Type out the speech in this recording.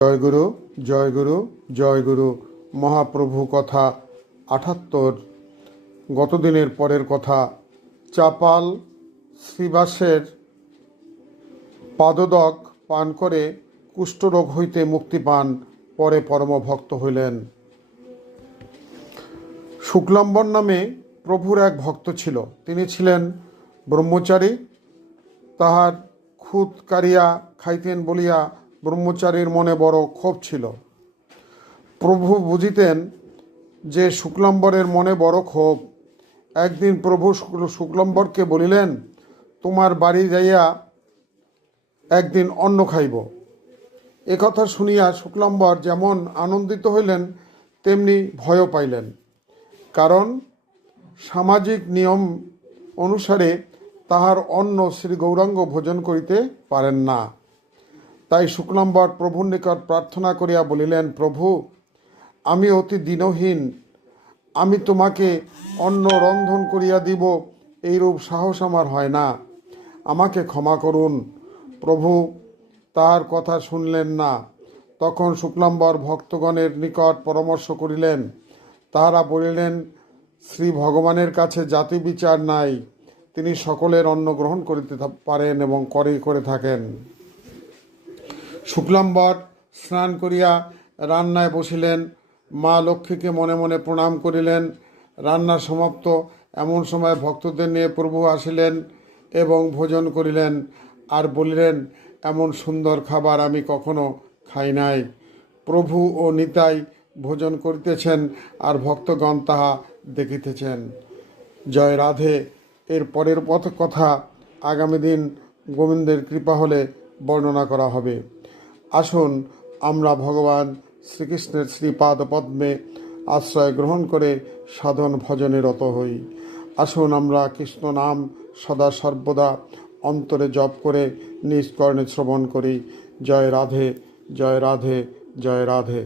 জয়গুরু জয়গুরু জয়গুরু। মহাপ্রভু কথা ৭৮। গতদিনের পরের কথা। চাপাল শ্রীবাসের পাদদক পান করে কুষ্ঠরোগ হইতে মুক্তি পান, পরে পরম ভক্ত হইলেন। শুক্লাম্বর নামে প্রভুর এক ভক্ত ছিল। তিনি ছিলেন ব্রহ্মচারী। তাহার খুদ কারিয়া খাইতেন বলিয়া ব্রহ্মচারীর মনে বড় ক্ষোভ ছিল। প্রভু বুঝিতেন যে শুক্লাম্বরের মনে বড় ক্ষোভ। একদিন প্রভু শুক্লাম্বরকে বলিলেন, তোমার বাড়ি যাইয়া একদিন অন্ন খাইব। একথা শুনিয়া শুক্লাম্বর যেমন আনন্দিত হইলেন তেমনি ভয়ও পাইলেন। কারণ সামাজিক নিয়ম অনুসারে তাহার অন্ন শ্রী গৌরাঙ্গ ভোজন করিতে পারেন না। তাই শুক্লাম্বর প্রভুর নিকট প্রার্থনা করিয়া বলিলেন, প্রভু, আমি অতি দীনহীন, আমি তোমাকে অন্ন রন্ধন করিয়া দিব এইরূপ সাহস আমার হয় না, আমাকে ক্ষমা করুন। প্রভু তাহার কথা শুনলেন না। তখন শুক্লাম্বর ভক্তগণের নিকট পরামর্শ করিলেন। তাহারা বলিলেন, শ্রী ভগবানের কাছে জাতি বিচার নাই, তিনি সকলের অন্ন গ্রহণ করিতে পারেন এবং করে থাকেন। শুক্লাম্বর স্নান করিয়া রান্নায় বসিলেন। মা লক্ষ্মীকে মনে মনে প্রণাম করিলেন। রান্না সমাপ্ত এমন সময় ভক্তদের নিয়ে প্রভু আসিলেন এবং ভোজন করিলেন। আর বলিলেন, এমন সুন্দর খাবার আমি কখনো খাই নাই। প্রভু ও নিতাই ভোজন করিতেছেন আর ভক্তগণ তাহা দেখিতেছেন। জয় রাধে। এর পরের কথা আগামী দিন গোবিন্দের কৃপা হলে বর্ণনা করা হবে। আসুন আমরা ভগবান শ্রীকৃষ্ণের শ্রীপাদ পদ্মে আশ্রয় গ্রহণ করে সাধন ভজনে রত হই। আসুন আমরা কৃষ্ণ নাম সদা সর্বদা অন্তরে জপ করে নিজ কর্ণে শ্রবণ করি। জয় রাধে, জয় রাধে, জয় রাধে।